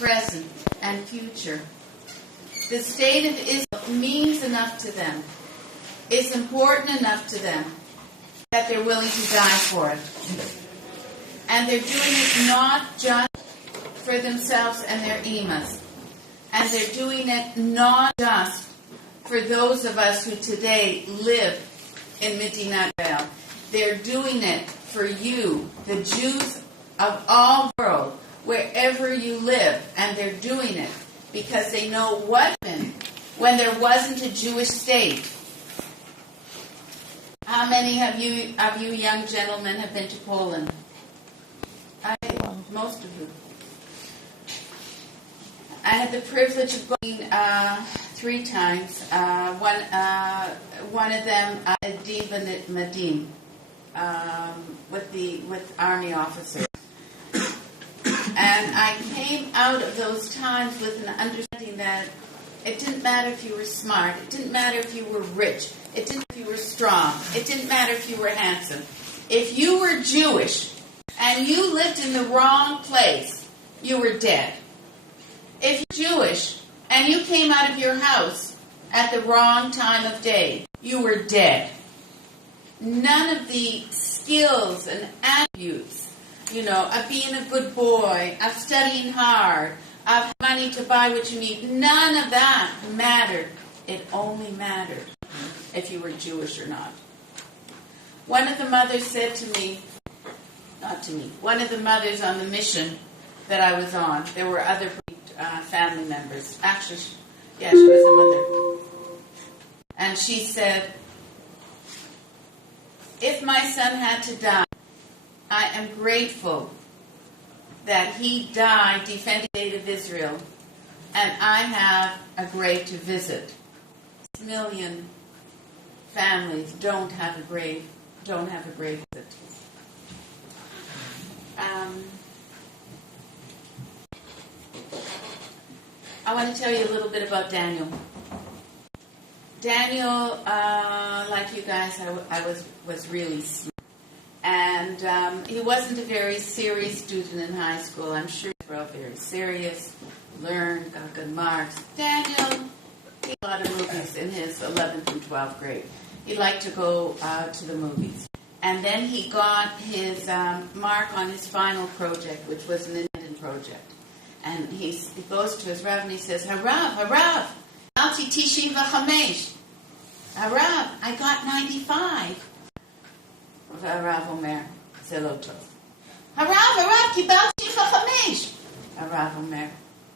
present, and future. The state of Israel means enough to them. It's important enough to them that they're willing to die for it. And they're doing it not just for themselves and their imas. And they're doing it not just for those of us who today live in Medinat Israel. They're doing it for you, the Jews of all the world, wherever you live. And they're doing it because they know what happened when there wasn't a Jewish state. How many of you young gentlemen have been to Poland? Most of you. I had the privilege of going 3 times. One of them, Diva Madim, with army officers. And I came out of those times with an understanding that it didn't matter if you were smart. It didn't matter if you were rich. It didn't matter if you were strong. It didn't matter if you were handsome. If you were Jewish and you lived in the wrong place, you were dead. If you're Jewish and you came out of your house at the wrong time of day, you were dead. None of the skills and attributes, of being a good boy, of studying hard, of money to buy what you need, none of that mattered. It only mattered if you were Jewish or not. One of the mothers said to me, not to me, one of the mothers on the mission that I was on, there were other family members. Actually, she was a mother. And she said, if my son had to die, I am grateful that he died defending the state of Israel, and I have a grave to visit. 6 million families don't have a grave visit. I want to tell you a little bit about Daniel. Daniel, like you guys, I was really smart. And he wasn't a very serious student in high school. I'm sure they were all very serious, learned, got good marks. Daniel, he had a lot of movies in his 11th and 12th grade. He liked to go to the movies. And then he got his mark on his final project, which was an independent project. And he goes to his Rav and he says, Harav, Alti Tishin V'chamesh. Harav, I got 95. Harav Omer, זה לא טוב. הרב, קיבלתי 5. הרב אומר,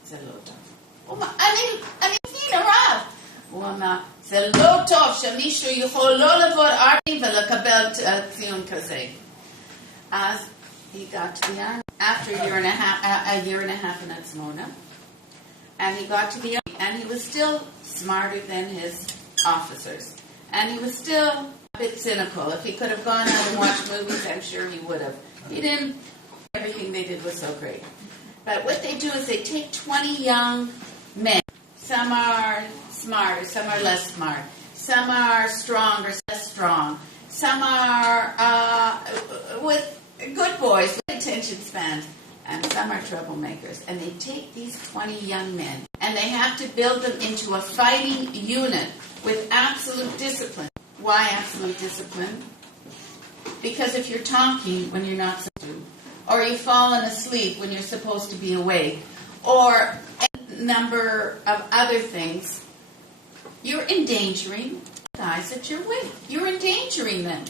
זה לא טוב. אני מבין, הרב. הוא אמר, זה לא טוב שמישהו יכול לא לעבור 4 ולקבל ציון כזה. אז he got to the army after a year and a half in Atzmona. And he got to the army, and he was still smarter than his officers. And he was still a bit cynical. If he could have gone out and watched movies, I'm sure he would have. He didn't. Everything they did was so great. But what they do is they take 20 young men. Some are smarter, some are less smart. Some are stronger, less strong. Some are with good boys, with attention spans. And some are troublemakers. And they take these 20 young men, and they have to build them into a fighting unit with absolute discipline. Why absolute discipline? Because if you're talking when you're not supposed to, or you've fallen asleep when you're supposed to be awake, or a number of other things, you're endangering the guys that you're with. You're endangering them.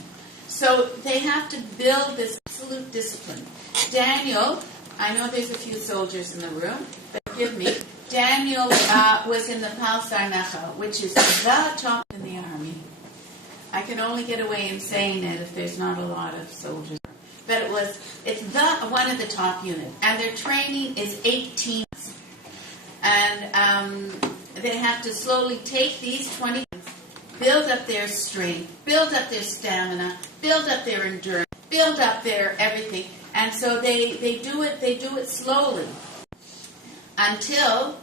So they have to build this absolute discipline. Daniel, I know there's a few soldiers in the room, but forgive me, Daniel was in the Palsar Nacha, which is the top in the army. I can only get away in saying it if there's not a lot of soldiers. But it's one of the top units. And their training is 18 months. And they have to slowly take these 20 months, build up their strength, build up their stamina, build up their endurance, build up their everything. And so they do it slowly until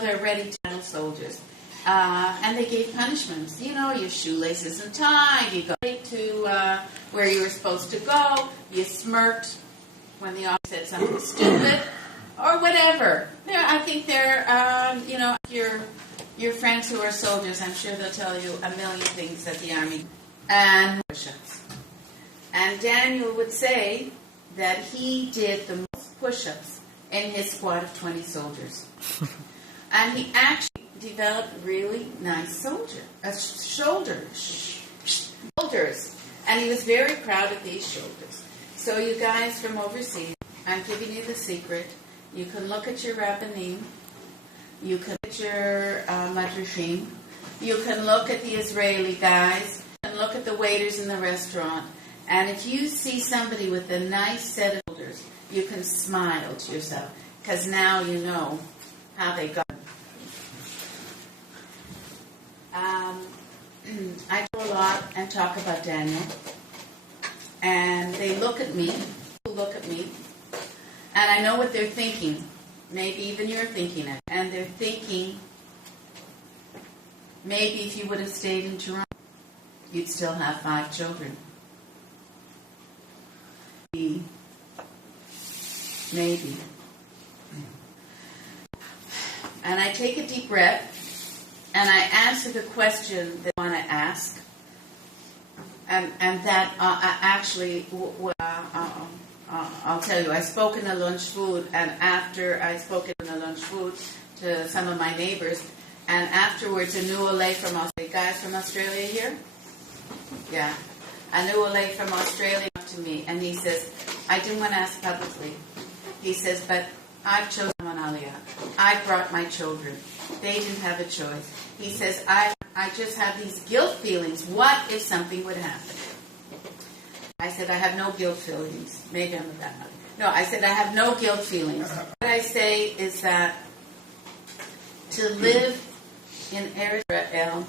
they're ready to battle soldiers. And they gave punishments. Your shoelace isn't tied. You go to where you were supposed to go. You smirked. when the officer said something stupid or whatever. I think they're, your friends who are soldiers, I'm sure they'll tell you a million things that the Army and push-ups. And Daniel would say that he did the most push-ups in his squad of 20 soldiers. And he actually developed really nice shoulders. And he was very proud of these shoulders. So you guys from overseas, I'm giving you the secret. You can look at your rabbanim. You can look at your madrashim. You can look at the Israeli guys. You can look at the waiters in the restaurant. And if you see somebody with a nice set of shoulders, you can smile to yourself. Because now you know how they got. I do a lot and talk about Daniel. And they look at me, and I know what they're thinking. Maybe even you're thinking it. And they're thinking, maybe if you would have stayed in Toronto, you'd still have 5 children. Maybe. And I take a deep breath, and I answer the question that I want to ask. And that actually, I'll tell you, I spoke in the lunch food, and after I spoke in the lunch food to some of my neighbors, and afterwards a new Olay from Australia, guys from Australia here? Yeah. A new Olay from Australia came up to me, and he says, I didn't want to ask publicly. He says, but I've chosen an Aliyah. I brought my children. They didn't have a choice. He says, I just have these guilt feelings. What if something would happen? I said, I have no guilt feelings. Maybe I'm a bad mother. No, I said, I have no guilt feelings. What I say is that to live in Israel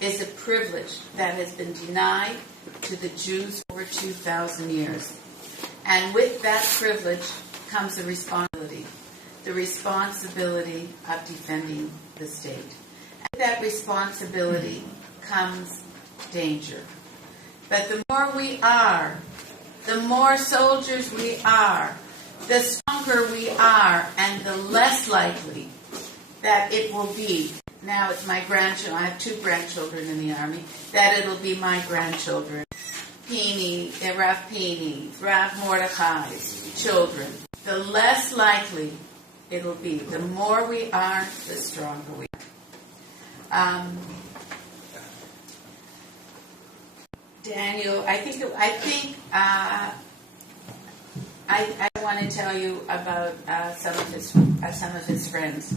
is a privilege that has been denied to the Jews for over 2,000 years. And with that privilege comes a responsibility. The responsibility of defending the state. And with that responsibility comes danger. But the more we are, the more soldiers we are, the stronger we are, and the less likely that it will be. Now it's my grandchildren. I have 2 grandchildren in the Army. That it'll be my grandchildren. Rav Pini, Rav Mordechai's children. The less likely it'll be. The more we are, the stronger we are. Daniel, I want to tell you about some of his friends.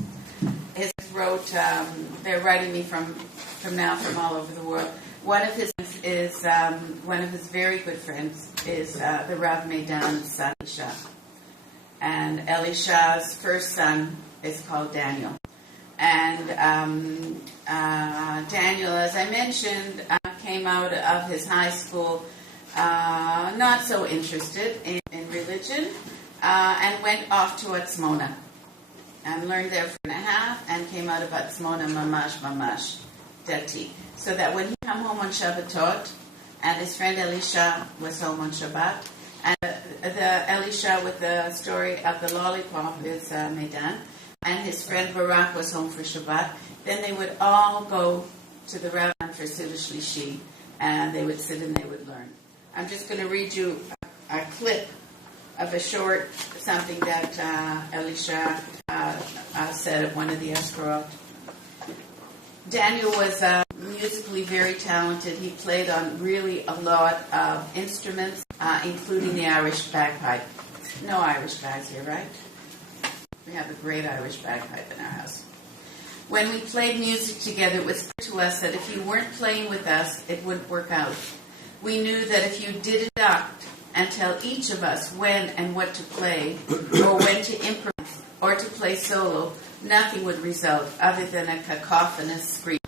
His wrote. They're writing me from all over the world. One of his very good friends is the Rav Meidan's son Elisha, and Elisha's first son is called Daniel. And Daniel, as I mentioned, came out of his high school not so interested in religion, and went off to Atzmona and learned there for 1.5 and came out of Atzmona mamash dati. So that when he came home on Shabbatot, and his friend Elisha was home on Shabbat, and the Elisha with the story of the lollipop is Meidan, and his friend Barak was home for Shabbat, then they would all go to the rabbi for Seder Shlishi, and they would sit and they would learn. I'm just going to read you a clip of a short something that Elisha said at one of the Eskorot. Daniel was musically very talented. He played on really a lot of instruments, including the Irish bagpipe. No Irish guys here, right? We have a great Irish bagpipe in our house. When we played music together, it was clear to us that if you weren't playing with us, it wouldn't work out. We knew that if you didn't act and tell each of us when and what to play, or when to improvise, or to play solo, nothing would result other than a cacophonous scream.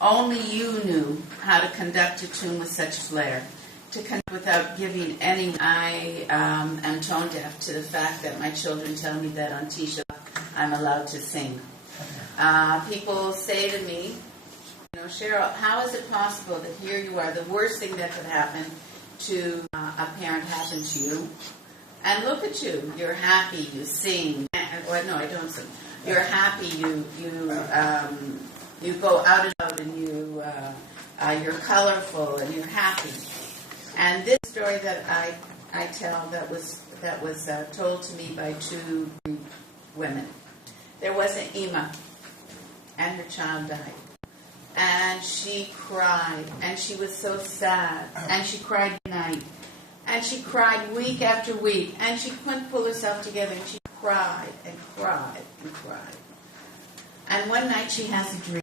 Only you knew how to conduct a tune with such flair. To conduct without giving any... I am tone deaf to the fact that my children tell me that on Tisha I'm allowed to sing. People say to me, Cheryl, how is it possible that here you are, the worst thing that could happen to a parent happened to you, And look at you. You're happy. You sing. Well, no, I don't sing. You're happy. You go out and you're colorful and you're happy. And this story that I tell that was told to me by two women. There was an Ima, and her child died. And she cried, and she was so sad, and she cried night, and she cried week after week, and she couldn't pull herself together, and she cried and cried and cried. And one night she has a dream.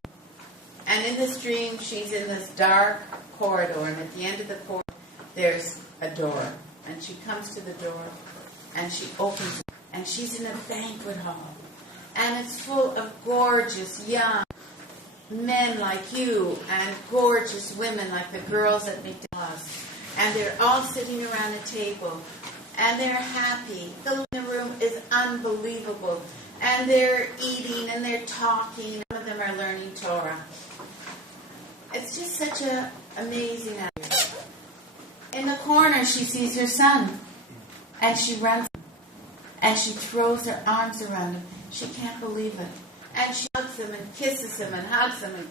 And in this dream, she's in this dark corridor, and at the end of the corridor, there's a door. And she comes to the door, and she opens it, and she's in a banquet hall. And it's full of gorgeous, young men like you, and gorgeous women like the girls at McDonald's. And they're all sitting around a table, and they're happy. The room is unbelievable. And they're eating, and they're talking. Some of them are learning Torah. It's just such an amazing idea. In the corner, she sees her son, and she runs, and she throws her arms around him. She can't believe it. And she hugs him and kisses him and hugs him. And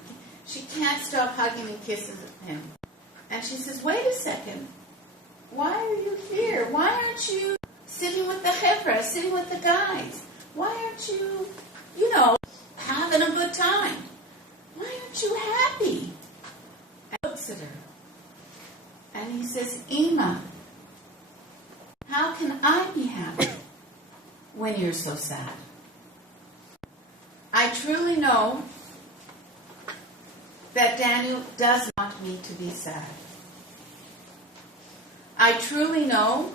she can't stop hugging and kissing him. And she says, wait a second. Why are you here? Why aren't you sitting with the chevra, sitting with the guys? Why aren't you, having a good time? Why aren't you happy? And he looks at her. And he says, Ima, how can I be happy when you're so sad? I truly know that Daniel does want me to be sad. I truly know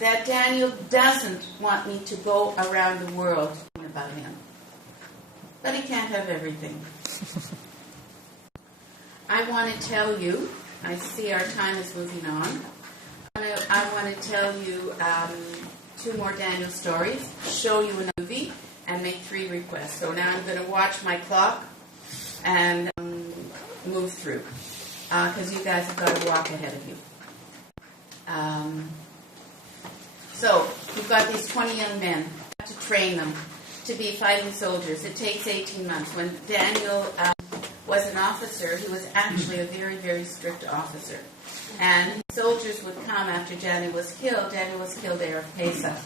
that Daniel doesn't want me to go around the world talking about him. But he can't have everything. I want to tell you, I see our time is moving on. I want to tell you two more Daniel stories, show you a movie, and make 3 requests. So now I'm going to watch my clock and move through, because you guys have got to walk ahead of you. So you've got these 20 young men. You have to train them to be fighting soldiers. It takes 18 months. When Daniel was an officer, he was actually a very, very strict officer. And soldiers would come after Daniel was killed. Daniel was killed there of Pesach.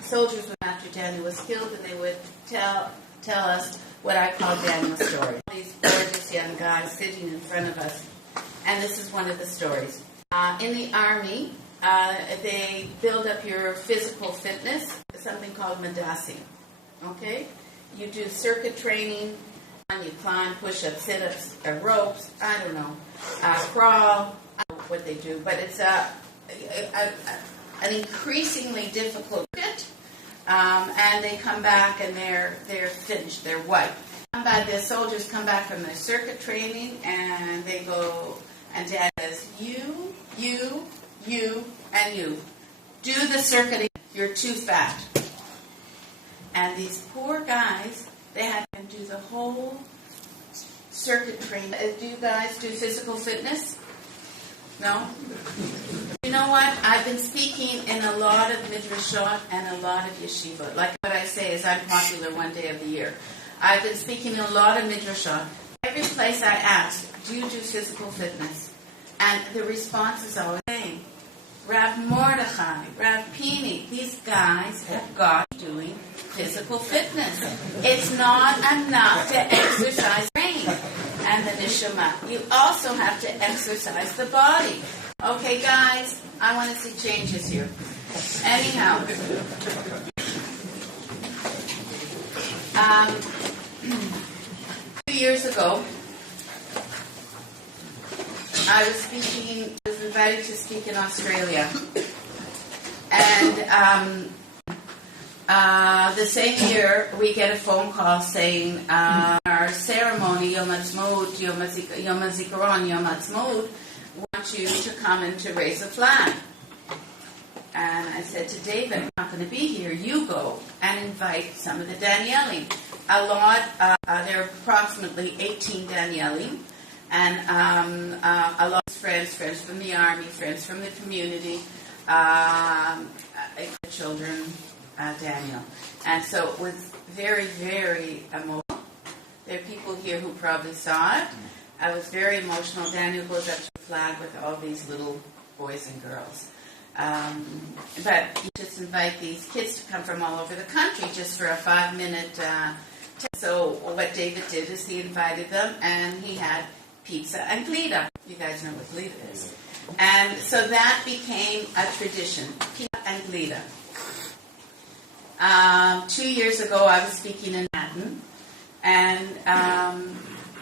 Soldiers would come after Daniel was killed, and they would tell us what I call Daniel's story. These gorgeous young guys sitting in front of us. And this is one of the stories. In the army, they build up your physical fitness, something called Madasi. Okay? You do circuit training, you climb, push-ups, sit-ups, ropes, I don't know, crawl, I don't know what they do, but it's an increasingly difficult bit, and they come back and they're finished, they're white. The soldiers come back from their circuit training, and they go, and Dad says, you, and you. Do the circuit. You're too fat. And these poor guys, they had to do the whole circuit training. Do you guys do physical fitness? No? You know what? I've been speaking in a lot of midrashot and a lot of yeshiva. Like what I say is I'm popular one day of the year. I've been speaking in a lot of midrashot. Every place I ask, do you do physical fitness? And the response is always the same. Rav Mordechai, Rav Pini, these guys have got doing physical fitness. It's not enough to exercise the brain and the neshama. You also have to exercise the body. Okay, guys, I want to see changes here. Anyhow, 2 years ago, I was invited to speak in Australia. And the same year, we get a phone call saying our ceremony, Yom Ha'atzmaut, Yom Hazikaron, Yom Ha'atzmaut, want you to come and to raise a flag. And I said to David, I'm not going to be here. You go and invite some of the Danielim. There are approximately 18 Danielim. And a lot of friends from the army, friends from the community, children, Daniel. And so it was very, very emotional. There are people here who probably saw it. I was very emotional. Daniel goes up to the flag with all these little boys and girls. But you just invite these kids to come from all over the country just for a 5-minute test. So what David did is he invited them, and he had pizza and glita. You guys know what glita is. And so that became a tradition, pizza and glita. 2 years ago, I was speaking in Manhattan, and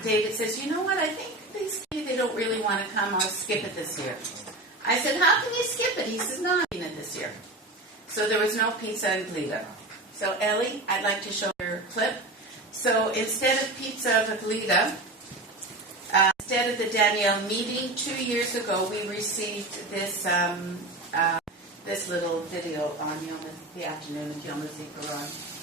David says, you know what, I think they don't really want to come. I'll skip it this year. I said, how can you skip it? He says, no, I'm doing it this year. So there was no pizza and glita. So Ellie, I'd like to show your clip. So instead of pizza with glita, instead of the Danielle meeting 2 years ago, we received this this little video on the afternoon of Yom Hazikaron.